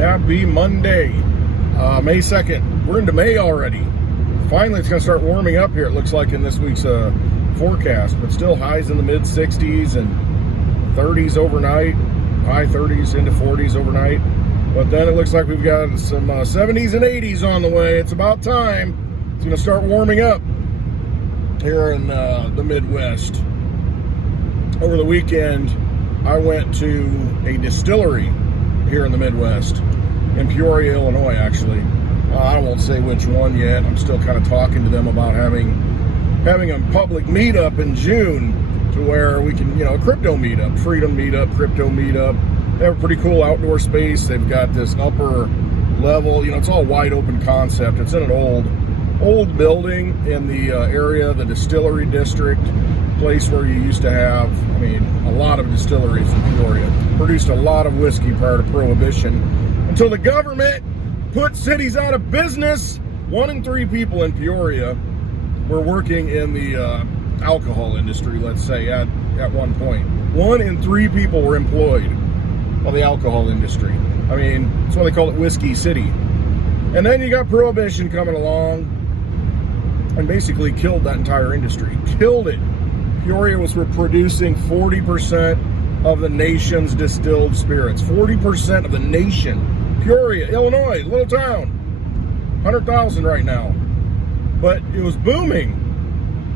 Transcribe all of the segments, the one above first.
Happy Monday, May 2nd. We're into May already. Finally, it's going to start warming up here, it looks like, in this week's forecast, but still highs in the mid-60s and 30s overnight, high 30s into 40s overnight. But then it looks like we've got some 70s and 80s on the way. It's about time. It's going to start warming up here in the Midwest. Over the weekend, I went to a distillery here in the Midwest, in Peoria, Illinois, actually. I won't say which one yet. I'm still kind of talking to them about having a public meetup in June to where we can, a crypto meetup, freedom meetup, crypto meetup. They have a pretty cool outdoor space. They've got this upper level, it's all wide open concept. It's in an old building in the area, the distillery district, place where you used to have, a lot of distilleries in Peoria. Produced a lot of whiskey prior to Prohibition until the government put cities out of business. 1 in 3 people in Peoria were working in the alcohol industry, let's say, at one point. 1 in 3 people were employed by the alcohol industry. That's why they call it Whiskey City. And then you got Prohibition coming along and basically killed that entire industry. Killed it. Peoria was producing 40% of the nation's distilled spirits. 40% of the nation. Peoria, Illinois, little town. 100,000 right now. But it was booming.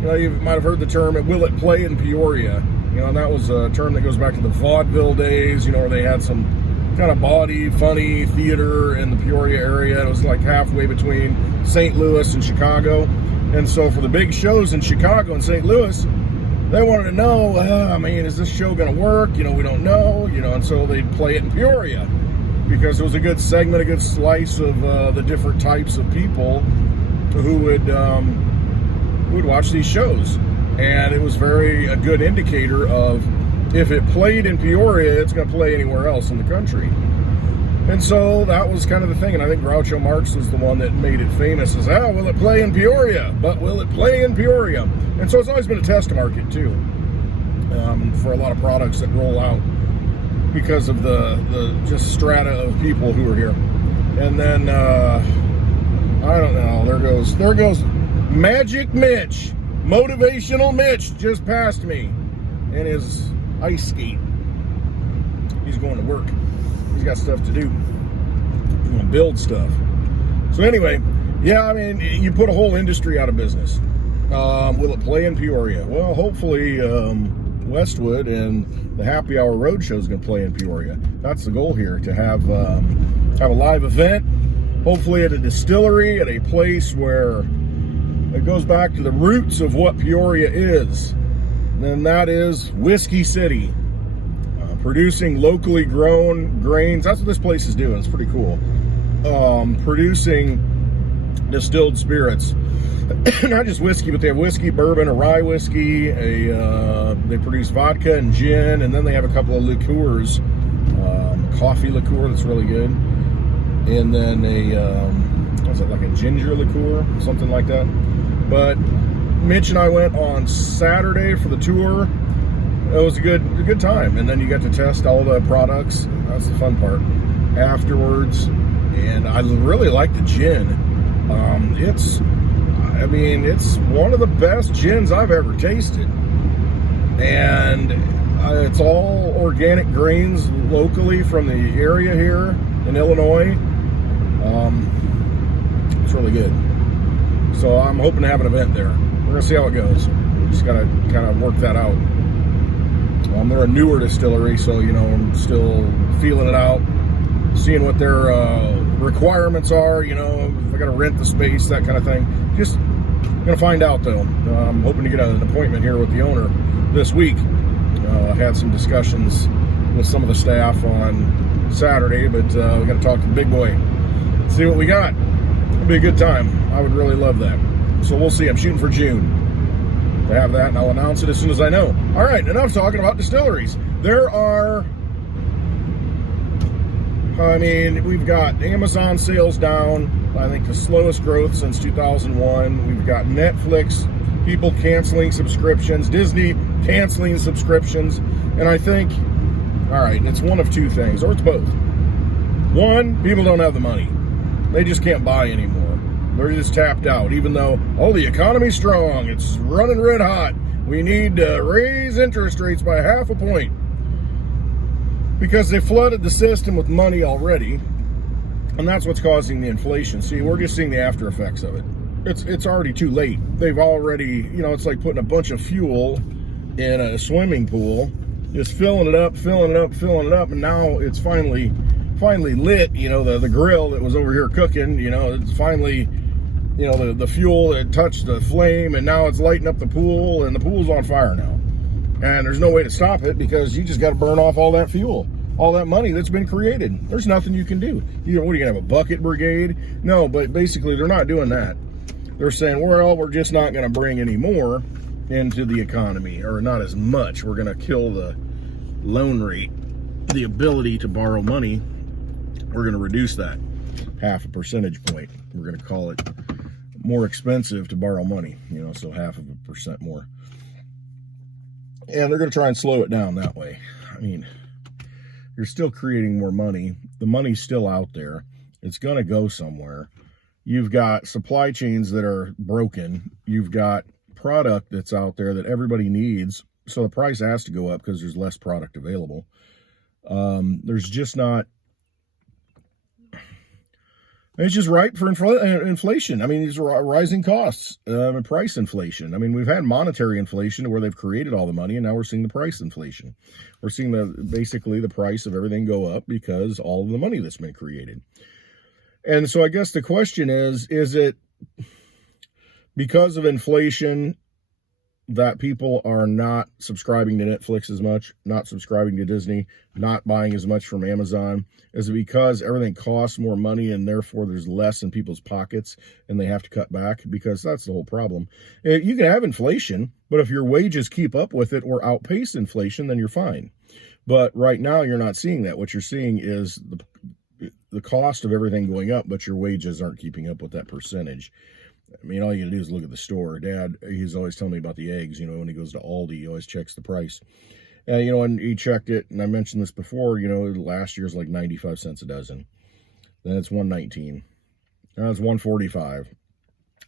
You might have heard the term, will it play in Peoria? And that was a term that goes back to the vaudeville days, where they had some kind of bawdy, funny theater in the Peoria area. It was like halfway between St. Louis and Chicago. And so for the big shows in Chicago and St. Louis, they wanted to know, is this show going to work? We don't know, and so they'd play it in Peoria because it was a good segment, a good slice of the different types of people who would watch these shows. And it was a good indicator of if it played in Peoria, it's going to play anywhere else in the country. And so that was kind of the thing. And I think Groucho Marx was the one that made it famous as, will it play in Peoria? But will it play in Peoria? And so it's always been a test market too, for a lot of products that roll out because of the just strata of people who are here. And then, I don't know, there goes Magic Mitch, Motivational Mitch just passed me in his ice skate. He's going to work. He's got stuff to do. He's going to build stuff. So anyway, you put a whole industry out of business. Will it play in Peoria? Well, hopefully Westwood and the Happy Hour Roadshow is going to play in Peoria. That's the goal here, to have a live event, hopefully at a distillery, at a place where it goes back to the roots of what Peoria is. And that is Whiskey City. Producing locally grown grains. That's what this place is doing. It's pretty cool. Producing distilled spirits. Not just whiskey, but they have whiskey, bourbon, a rye whiskey. They produce vodka and gin, and then they have a couple of liqueurs. Coffee liqueur that's really good. And then like a ginger liqueur? Something like that. But Mitch and I went on Saturday for the tour. It was a good time, and then you got to test all the products. That's the fun part afterwards. And I really like the gin. It's one of the best gins I've ever tasted, and it's all organic grains locally from the area here in Illinois. It's really good. So I'm hoping to have an event there. We're gonna see how it goes. We just gotta kind of work that out. They're a newer distillery, so I'm still feeling it out, seeing what their requirements are. If I got to rent the space, that kind of thing. Just gonna find out though. I'm hoping to get an appointment here with the owner this week. I had some discussions with some of the staff on Saturday, but we got to talk to the big boy, see what we got. It'll be a good time. I would really love that. So we'll see. I'm shooting for June to have that, and I'll announce it as soon as I know. All right, enough talking about distilleries. We've got Amazon sales down, I think the slowest growth since 2001. We've got Netflix, people canceling subscriptions, Disney canceling subscriptions, and I think, all right, it's one of two things, or it's both. One, people don't have the money. They just can't buy anymore. They're just tapped out, even though, oh, the economy's strong. It's running red hot. We need to raise interest rates by 0.5 point. Because they flooded the system with money already. And that's what's causing the inflation. See, we're just seeing the after effects of it. It's already too late. They've already, it's like putting a bunch of fuel in a swimming pool, just filling it up, and now it's finally lit. The grill that was over here cooking, it's finally, the fuel that touched the flame, and now it's lighting up the pool, and the pool's on fire now. And there's no way to stop it because you just got to burn off all that fuel, all that money that's been created. There's nothing you can do. What are you going to have, a bucket brigade? No, but basically they're not doing that. They're saying, well, we're just not going to bring any more into the economy, or not as much. We're going to kill the loan rate, the ability to borrow money. We're going to reduce that 0.5 percentage point. We're going to call it more expensive to borrow money, so 0.5% more. And they're going to try and slow it down that way. I mean, you're still creating more money. The money's still out there. It's going to go somewhere. You've got supply chains that are broken. You've got product that's out there that everybody needs. So the price has to go up because there's less product available. There's just not... It's just ripe for inflation. I mean, these are rising costs and price inflation. I mean, we've had monetary inflation where they've created all the money, and now we're seeing the price inflation. We're seeing basically the price of everything go up because all of the money that's been created. And so I guess the question is it because of inflation that people are not subscribing to Netflix as much, not subscribing to Disney, not buying as much from Amazon? Is it because everything costs more money and therefore there's less in people's pockets and they have to cut back? Because that's the whole problem. You can have inflation, but if your wages keep up with it or outpace inflation, then you're fine. But right now you're not seeing that. What you're seeing is the cost of everything going up, but your wages aren't keeping up with that percentage. I mean, all you gotta do is look at the store. Dad, he's always telling me about the eggs. When he goes to Aldi, he always checks the price. And he checked it, and I mentioned this before, last year's like 95 cents a dozen. Then it's 119. Now it's 145.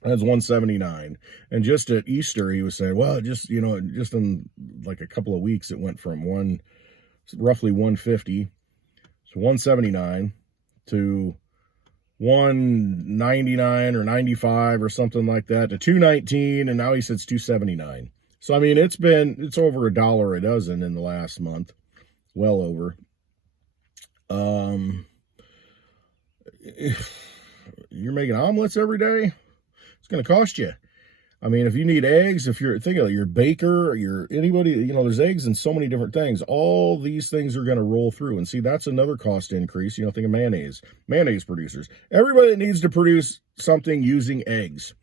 And it's 179. And just at Easter, he was saying, well, just in like a couple of weeks, it went from roughly 150 to 179 to 199 or 95 or something like that to 219, and now he says 279. So I mean, it's over $1 a dozen in the last month, well over. You're making omelets every day, it's going to cost you. I mean, if you need eggs, if you're thinking of your baker, or you're anybody, there's eggs in so many different things. All these things are going to roll through. And see, that's another cost increase. Think of mayonnaise producers. Everybody that needs to produce something using eggs,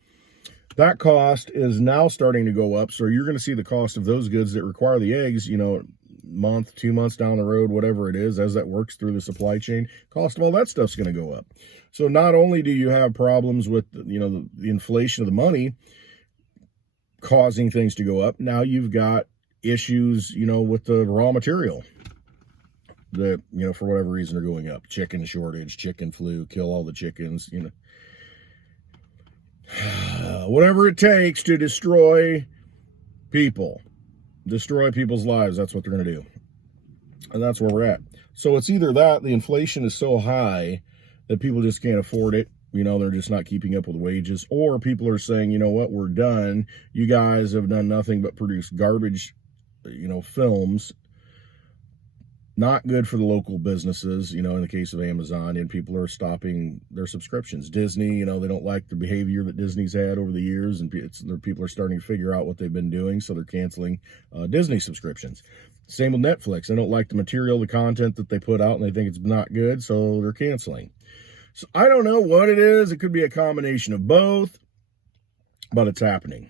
that cost is now starting to go up. So you're going to see the cost of those goods that require the eggs, month, 2 months down the road, whatever it is, as that works through the supply chain, cost of all that stuff's going to go up. So not only do you have problems with, the inflation of the money causing things to go up, now you've got issues, with the raw material that, for whatever reason are going up. Chicken shortage, chicken flu, kill all the chickens, whatever it takes to destroy people, destroy people's lives. That's what they're going to do. And that's where we're at. So it's either that the inflation is so high that people just can't afford it. They're just not keeping up with wages, or people are saying, you know what, we're done. You guys have done nothing but produce garbage, films. Not good for the local businesses, in the case of Amazon, and people are stopping their subscriptions. Disney, they don't like the behavior that Disney's had over the years, and people are starting to figure out what they've been doing, so they're canceling Disney subscriptions. Same with Netflix. They don't like the material, the content that they put out, and they think it's not good, so they're canceling. So I don't know what it is. It could be a combination of both, but it's happening.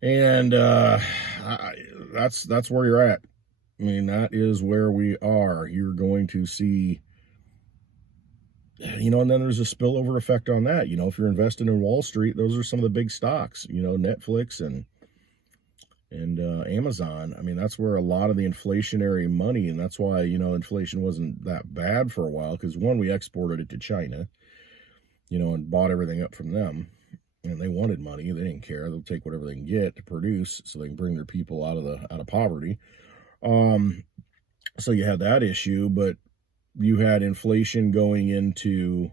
And that's where you're at. I mean, that is where we are. You're going to see, and then there's a spillover effect on that. If you're investing in Wall Street, those are some of the big stocks, Netflix and and Amazon. I mean, that's where a lot of the inflationary money, and that's why, inflation wasn't that bad for a while, because one, we exported it to China, and bought everything up from them, and they wanted money. They didn't care. They'll take whatever they can get to produce so they can bring their people out of poverty. So you had that issue, but you had inflation going into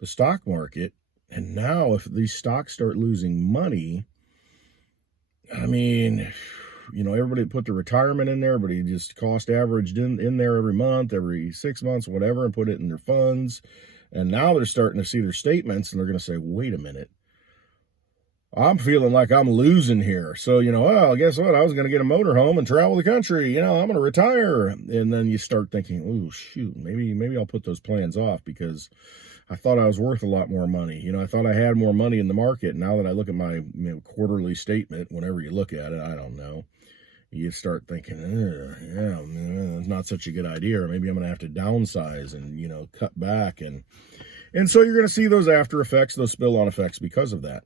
the stock market, and now if these stocks start losing money, I mean, everybody put their retirement in there, everybody just cost averaged in there every month, every 6 months, whatever, and put it in their funds. And now they're starting to see their statements, and they're going to say, wait a minute, I'm feeling like I'm losing here. So, well, guess what? I was going to get a motorhome and travel the country. I'm going to retire. And then you start thinking, oh, shoot, maybe I'll put those plans off, because I thought I was worth a lot more money. I thought I had more money in the market. Now that I look at my quarterly statement, whenever you look at it, I don't know, you start thinking, yeah, man, it's not such a good idea. Or maybe I'm going to have to downsize and, cut back. And so you're going to see those after effects, those spill-on effects because of that.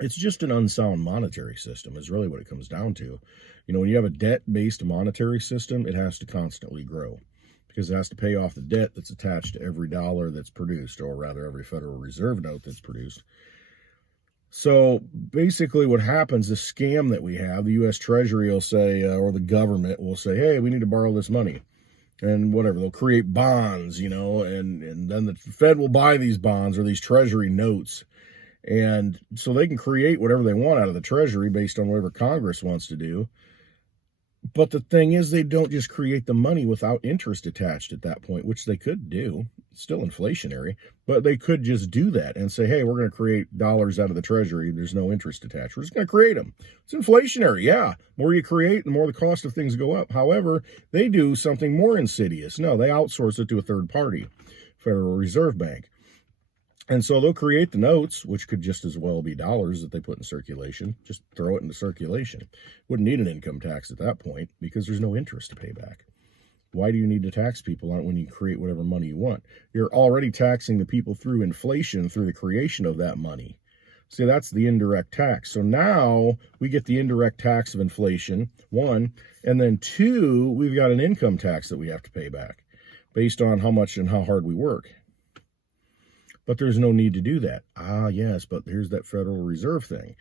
It's just an unsound monetary system is really what it comes down to. When you have a debt-based monetary system, it has to constantly grow, because it has to pay off the debt that's attached to every dollar that's produced, or rather every Federal Reserve note that's produced. So basically what happens, the scam that we have, the U.S. Treasury will say, or the government will say, hey, we need to borrow this money. And whatever, they'll create bonds, and then the Fed will buy these bonds or these Treasury notes. And so they can create whatever they want out of the Treasury based on whatever Congress wants to do. But the thing is, they don't just create the money without interest attached at that point, which they could do. It's still inflationary, but they could just do that and say, hey, we're going to create dollars out of the Treasury. There's no interest attached. We're just going to create them. It's inflationary. Yeah. The more you create, the more the cost of things go up. However, they do something more insidious. No, they outsource it to a third party, Federal Reserve Bank. And so they'll create the notes, which could just as well be dollars that they put in circulation. Just throw it into circulation. Wouldn't need an income tax at that point, because there's no interest to pay back. Why do you need to tax people on it when you create whatever money you want? You're already taxing the people through inflation, through the creation of that money. See, that's the indirect tax. So now we get the indirect tax of inflation, one, and then two, we've got an income tax that we have to pay back based on how much and how hard we work. But there's no need to do that. Ah, yes, but here's that Federal Reserve thing.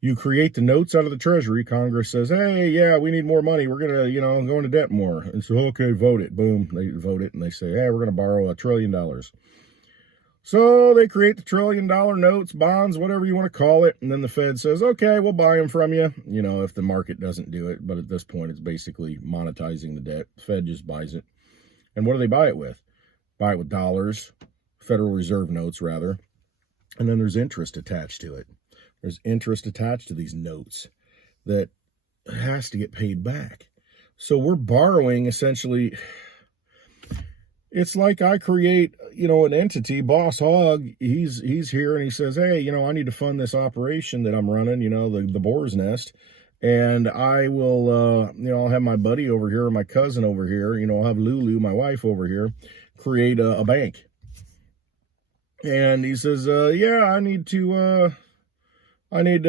You create the notes out of the Treasury. Congress says, hey, yeah, we need more money. We're going to, go into debt more. And so, okay, vote it. Boom. They vote it, and they say, hey, we're going to borrow $1 trillion. So they create the $1 trillion notes, bonds, whatever you want to call it. And then the Fed says, okay, we'll buy them from you, if the market doesn't do it. But at this point, it's basically monetizing the debt. The Fed just buys it. And what do they buy it with? Buy it with dollars. Federal Reserve notes, rather. And then there's interest attached to it. There's interest attached to these notes that has to get paid back. So we're borrowing, essentially. It's like I create, an entity, Boss Hog, he's here and he says, hey, I need to fund this operation that I'm running, the boar's nest. And I will, I'll have my buddy over here, or my cousin over here, I'll have Lulu, my wife, over here, create a bank. And he says, yeah, I need to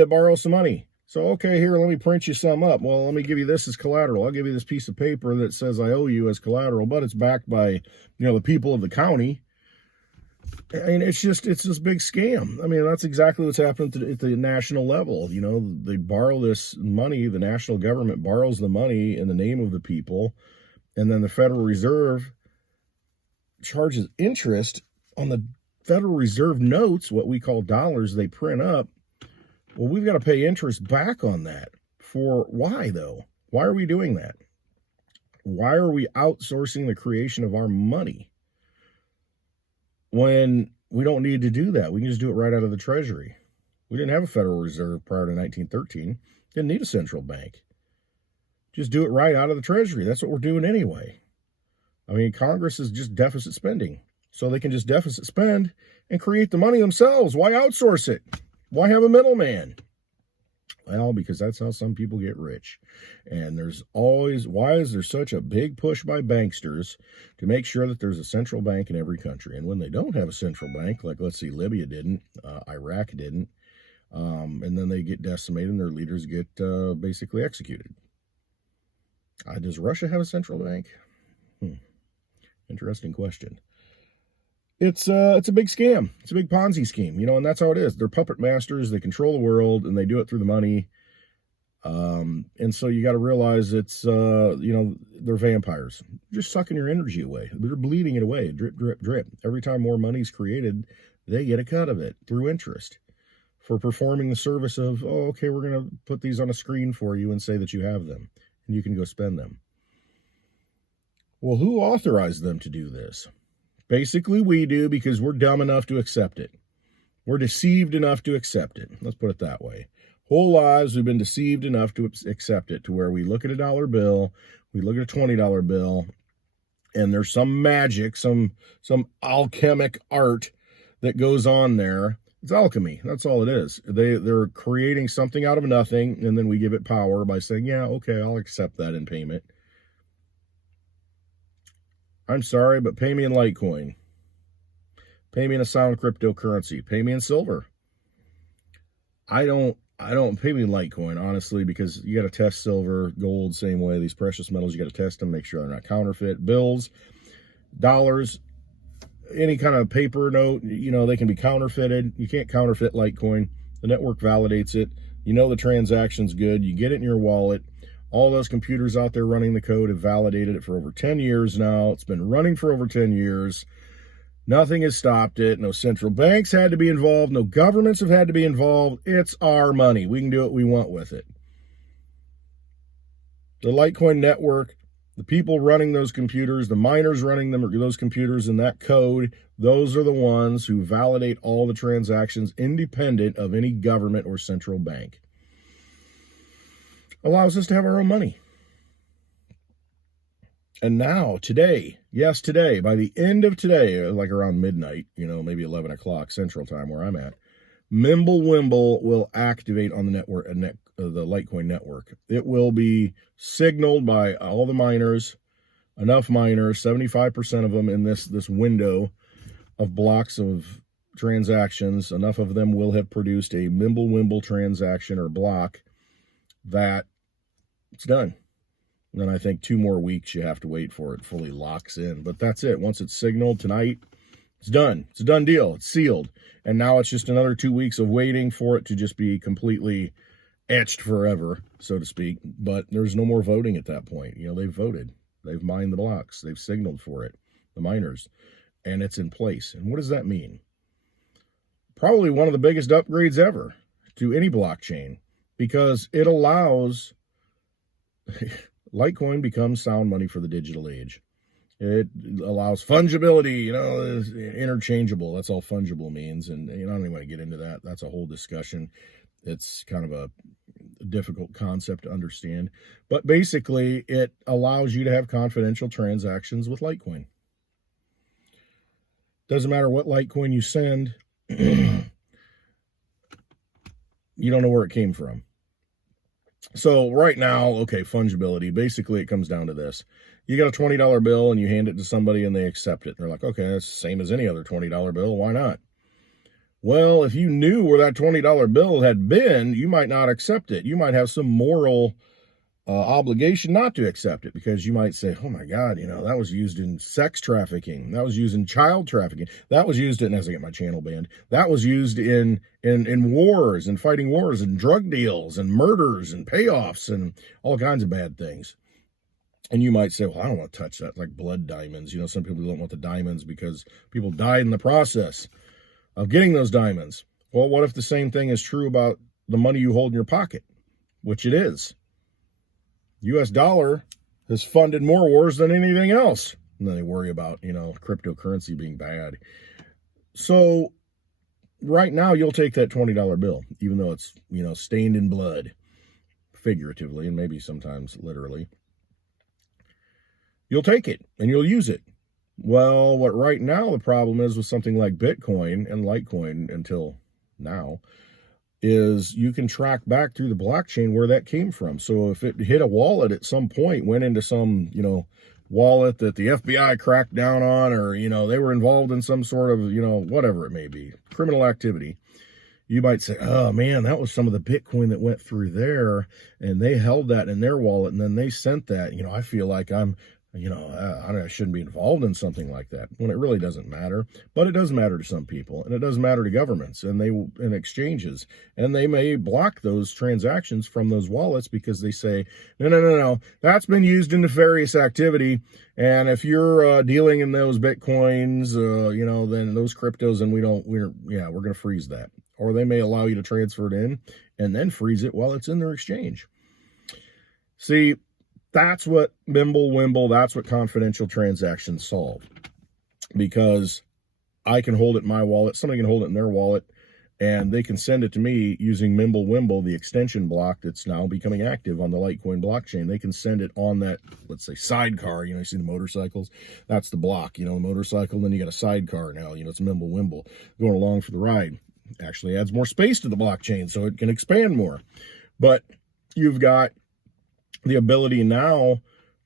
borrow some money. So, okay, here, let me print you some up. Well, let me give you this as collateral. I'll give you this piece of paper that says I owe you as collateral, but it's backed by, the people of the county. And it's this big scam. I mean, that's exactly what's happened at the national level. They borrow this money. The national government borrows the money in the name of the people. And then the Federal Reserve charges interest on the Federal Reserve notes, what we call dollars, they print up. Well, we've got to pay interest back on that. For why, though? Why are we doing that? Why are we outsourcing the creation of our money when we don't need to do that? We can just do it right out of the Treasury. We didn't have a Federal Reserve prior to 1913. Didn't need a central bank. Just do it right out of the Treasury. That's what we're doing anyway. I mean, Congress is just deficit spending. So they can just deficit spend and create the money themselves. Why outsource it? Why have a middleman? Well, because that's how some people get rich. And why is there such a big push by banksters to make sure that there's a central bank in every country? And when they don't have a central bank, like let's see, Libya didn't, Iraq didn't, And then they get decimated and their leaders get basically executed. Does Russia have a central bank? Interesting question. It's a big scam. It's a big Ponzi scheme, you know, and that's how it is. They're puppet masters. They control the world, and they do it through the money. And so you got to realize it's, you know, they're vampires. Just sucking your energy away. They're bleeding it away, drip, drip, drip. Every time more money is created, they get a cut of it through interest for performing the service of, oh, okay, we're going to put these on a screen for you and say that you have them, and you can go spend them. Well, who authorized them to do this? Basically, we do, because we're dumb enough to accept it. We're deceived enough to accept it. Let's put it that way. Whole lives we've been deceived enough to accept it, to where we look at a dollar bill, we look at a $20 bill, and there's some magic, some alchemic art that goes on there. It's alchemy. That's all it is. They're creating something out of nothing, and then we give it power by saying, yeah, okay, I'll accept that in payment. I'm sorry, but pay me in Litecoin. Pay me in a sound cryptocurrency. Pay me in silver. I don't pay me in Litecoin, honestly, because you got to test silver, gold, same way. These precious metals, you got to test them, make sure they're not counterfeit. Bills, dollars, any kind of paper note, you know, they can be counterfeited. You can't counterfeit Litecoin. The network validates it. You know the transaction's good. You get it in your wallet. All those computers out there running the code have validated it for over 10 years now. It's been running for over 10 years. Nothing has stopped it. No central banks had to be involved. No governments have had to be involved. It's our money. We can do what we want with it. The Litecoin network, the people running those computers, the miners running those computers and that code, those are the ones who validate all the transactions independent of any government or central bank. Allows us to have our own money. And now, today, yes, today, by the end of today, like around midnight, you know, maybe 11 o'clock Central Time where I'm at, Mimblewimble will activate on the network, the Litecoin network. It will be signaled by all the miners, enough miners, 75% of them in this window of blocks of transactions. Enough of them will have produced a Mimblewimble transaction or block that it's done. And then I think 2 more weeks you have to wait for it fully locks in. But that's it. Once it's signaled tonight, it's done. It's a done deal. It's sealed. And now it's just another 2 weeks of waiting for it to just be completely etched forever, so to speak. But there's no more voting at that point. You know, they've voted. They've mined the blocks. They've signaled for it, the miners. And it's in place. And what does that mean? Probably one of the biggest upgrades ever to any blockchain, because it allows... Litecoin becomes sound money for the digital age. It allows fungibility, you know, interchangeable. That's all fungible means. And you know, I don't even want to get into that. That's a whole discussion. It's kind of a difficult concept to understand. But basically, it allows you to have confidential transactions with Litecoin. Doesn't matter what Litecoin you send, you don't know where it came from. So right now, okay, fungibility, basically it comes down to this. You got a $20 bill and you hand it to somebody and they accept it. They're like, okay, that's the same as any other $20 bill. Why not? Well, if you knew where that $20 bill had been, you might not accept it. You might have some moral obligation not to accept it, because you might say, oh my God, you know, that was used in sex trafficking. That was used in child trafficking. That was used in, as I get my channel banned, that was used in wars and fighting wars and drug deals and murders and payoffs and all kinds of bad things. And you might say, well, I don't want to touch that, like blood diamonds. You know, some people don't want the diamonds because people died in the process of getting those diamonds. Well, what if the same thing is true about the money you hold in your pocket, which it is? U.S. dollar has funded more wars than anything else. And then they worry about, you know, cryptocurrency being bad. So right now you'll take that $20 bill, even though it's, you know, stained in blood, figuratively, and maybe sometimes literally. You'll take it and you'll use it. Well, what right now the problem is with something like Bitcoin and Litecoin until now is you can track back through the blockchain where that came from. So if it hit a wallet at some point, went into some, you know, wallet that the FBI cracked down on, or, you know, they were involved in some sort of, you know, whatever it may be, criminal activity, you might say, oh man, that was some of the Bitcoin that went through there, and they held that in their wallet, and then they sent that. I feel like I shouldn't be involved in something like that, when it really doesn't matter. But it does matter to some people, and it does matter to governments and exchanges, and they may block those transactions from those wallets because they say, no, that's been used in nefarious activity, and if you're dealing in those Bitcoins, then those cryptos, and we're going to freeze that. Or they may allow you to transfer it in and then freeze it while it's in their exchange. See, that's what Mimblewimble, that's what confidential transactions solve. Because I can hold it in my wallet, somebody can hold it in their wallet, and they can send it to me using Mimblewimble, the extension block that's now becoming active on the Litecoin blockchain. They can send it on that, let's say, sidecar. You see the motorcycles? That's the block, the motorcycle. Then you got a sidecar now, it's Mimblewimble going along for the ride. Actually adds more space to the blockchain so it can expand more. But you've got the ability now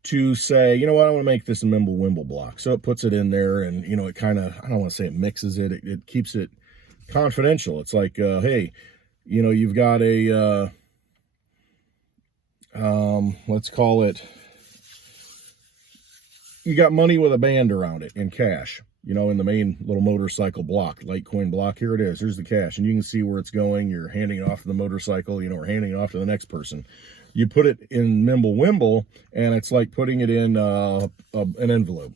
to say, I want to make this a Mimblewimble block. So it puts it in there, and, it kind of, I don't want to say it mixes it. It keeps it confidential. It's like, hey, you've got a, let's call it, you got money with a band around it in cash. In the main little motorcycle block, Litecoin block, here it is. Here's the cash, and you can see where it's going. You're handing it off to the motorcycle, or handing it off to the next person. You put it in Mimblewimble, and it's like putting it in an envelope.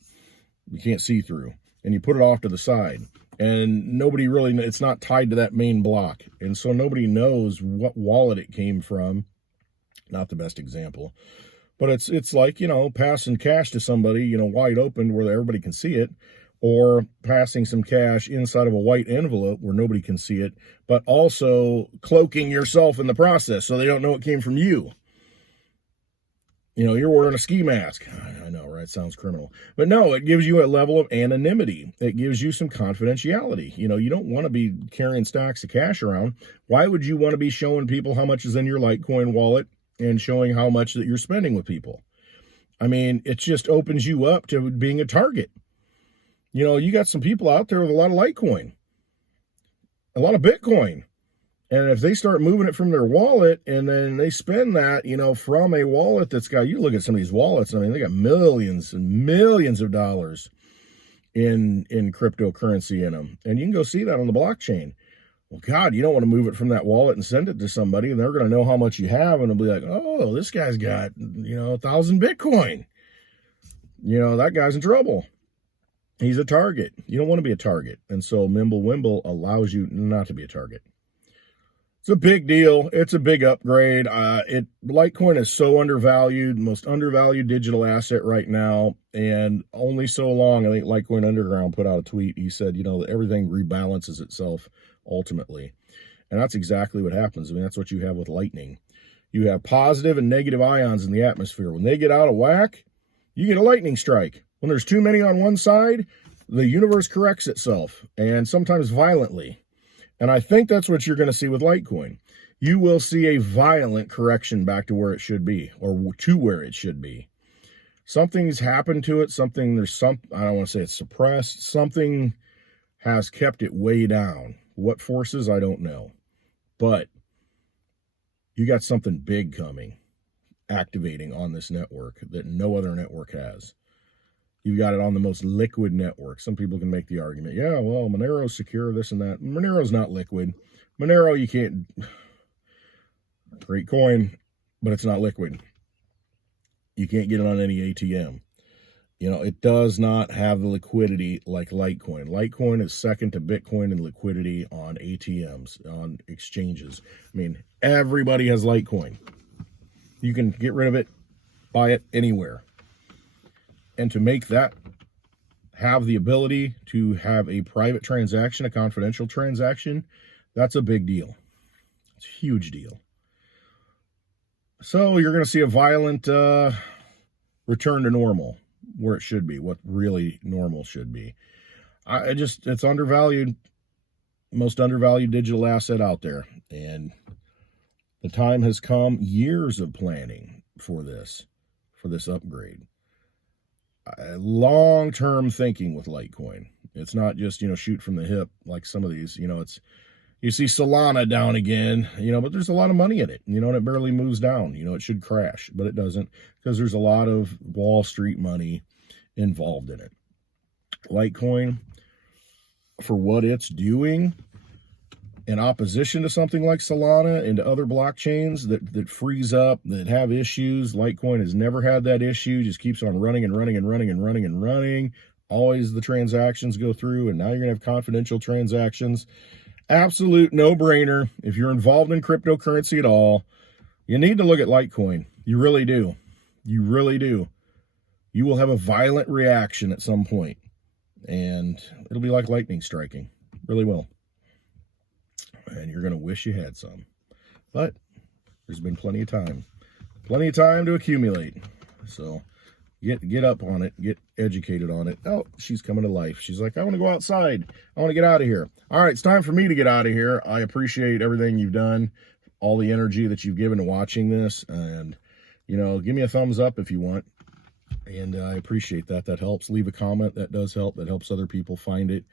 You can't see through, and you put it off to the side, and nobody really, it's not tied to that main block, and so nobody knows what wallet it came from. Not the best example, but it's like, passing cash to somebody, wide open where everybody can see it, or passing some cash inside of a white envelope where nobody can see it, but also cloaking yourself in the process so they don't know it came from you. You're wearing a ski mask. I know, right? Sounds criminal. But no, it gives you a level of anonymity. It gives you some confidentiality. You don't want to be carrying stacks of cash around. Why would you want to be showing people how much is in your Litecoin wallet and showing how much that you're spending with people? I mean, it just opens you up to being a target. You got some people out there with a lot of Litecoin, a lot of Bitcoin. And if they start moving it from their wallet and then they spend that, from a wallet that's got, you look at some of these wallets, I mean, they got millions and millions of dollars in cryptocurrency in them. And you can go see that on the blockchain. Well, God, you don't want to move it from that wallet and send it to somebody, and they're going to know how much you have, and they'll be like, oh, this guy's got, 1,000 Bitcoin. That guy's in trouble. He's a target. You don't want to be a target. And so Mimblewimble allows you not to be a target. It's a big deal. It's a big upgrade. Litecoin is so undervalued, most undervalued digital asset right now, and only so long. I think Litecoin Underground put out a tweet. He said, that everything rebalances itself ultimately. And that's exactly what happens. I mean, that's what you have with lightning. You have positive and negative ions in the atmosphere. When they get out of whack, you get a lightning strike. When there's too many on one side, the universe corrects itself, and sometimes violently. And I think that's what you're going to see with Litecoin. You will see a violent correction back to where it should be, or to where it should be. Something's happened to it. I don't want to say it's suppressed. Something has kept it way down. What forces, I don't know. But you got something big coming, activating on this network that no other network has. You've got it on the most liquid network. Some people can make the argument, yeah, well, Monero's secure, this and that. Monero's not liquid. Monero, you can't, great coin, but it's not liquid. You can't get it on any ATM. It does not have the liquidity like Litecoin. Litecoin is second to Bitcoin in liquidity on ATMs, on exchanges. I mean, everybody has Litecoin. You can get rid of it, buy it anywhere. And to make that have the ability to have a private transaction, a confidential transaction, that's a big deal. It's a huge deal. So you're going to see a violent return to normal, where it should be, what really normal should be. It's undervalued, most undervalued digital asset out there. And the time has come, years of planning for this upgrade. Long-term thinking with Litecoin. It's not just, shoot from the hip like some of these, You see Solana down again, but there's a lot of money in it, and it barely moves down. It should crash, but it doesn't, because there's a lot of Wall Street money involved in it. Litecoin, for what it's doing, in opposition to something like Solana and to other blockchains that freeze up, that have issues, Litecoin has never had that issue, just keeps on running and running and running and running and running. Always the transactions go through, and now you're going to have confidential transactions. Absolute no-brainer. If you're involved in cryptocurrency at all, you need to look at Litecoin. You really do. You really do. You will have a violent reaction at some point, and it'll be like lightning striking. Really will. And you're going to wish you had some. But there's been plenty of time. Plenty of time to accumulate. So get up on it. Get educated on it. Oh, she's coming to life. She's like, I want to go outside. I want to get out of here. All right, it's time for me to get out of here. I appreciate everything you've done, all the energy that you've given to watching this. And, give me a thumbs up if you want. And I appreciate that. That helps. Leave a comment. That does help. That helps other people find it.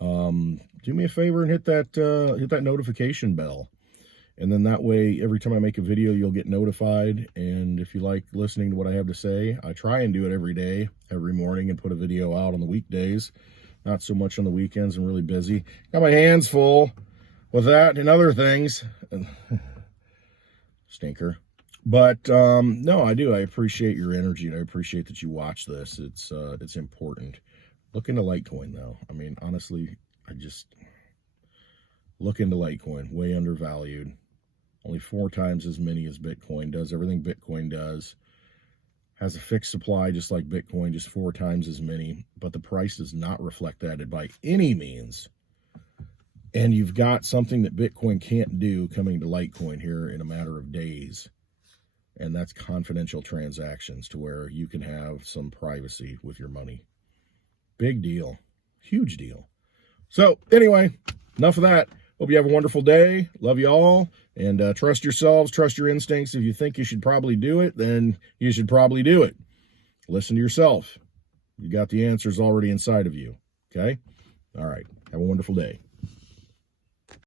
Do me a favor and hit that notification bell. And then that way, every time I make a video, you'll get notified. And if you like listening to what I have to say, I try and do it every day, every morning, and put a video out on the weekdays. Not so much on the weekends. I'm really busy. Got my hands full with that and other things. Stinker. But no, I do. I appreciate your energy, and I appreciate that you watch this. It's important. Look into Litecoin, though. I mean, honestly, I just look into Litecoin. Way undervalued. Only 4 times as many as Bitcoin does. Everything Bitcoin does. Has a fixed supply just like Bitcoin, just 4 times as many. But the price does not reflect that by any means. And you've got something that Bitcoin can't do coming to Litecoin here in a matter of days. And that's confidential transactions, to where you can have some privacy with your money. Big deal. Huge deal. So anyway, enough of that. Hope you have a wonderful day. Love you all. And trust yourselves. Trust your instincts. If you think you should probably do it, then you should probably do it. Listen to yourself. You got the answers already inside of you. Okay? All right. Have a wonderful day.